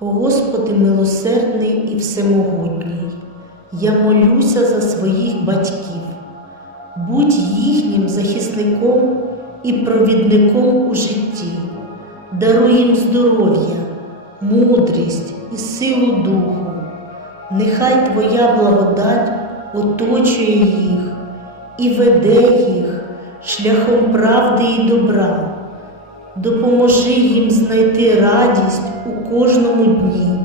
Господи милосердний і всемогутній, я молюся за своїх батьків, будь їхнім захисником і провідником у житті, даруй їм здоров'я, мудрість і силу духу. Нехай Твоя благодать оточує їх і веде їх шляхом правди і добра. Допоможи їм знайти радість кожному дні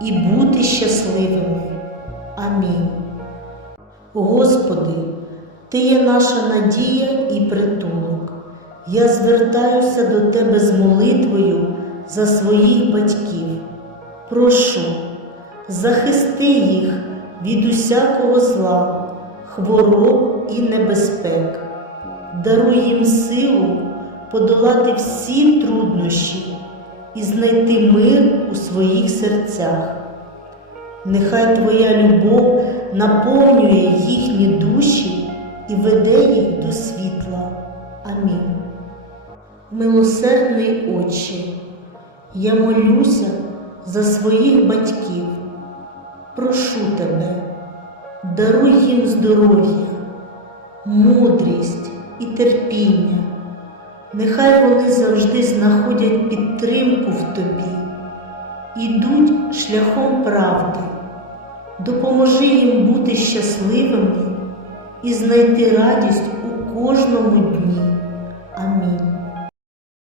і бути щасливими. Амінь. Господи, Ти є наша надія і притулок. Я звертаюся до Тебе з молитвою за своїх батьків. Прошу, захисти їх від усякого зла, хвороб і небезпек. Даруй їм силу подолати всі труднощі і знайти мир у своїх серцях. Нехай Твоя любов наповнює їхні душі і веде їх до світла. Амінь. Милосердний Отче, я молюся за своїх батьків. Прошу тебе, даруй їм здоров'я, мудрість і терпіння. Нехай вони завжди знаходять підтримку в тобі, ідуть шляхом правди. Допоможи їм бути щасливими і знайти радість у кожному дні.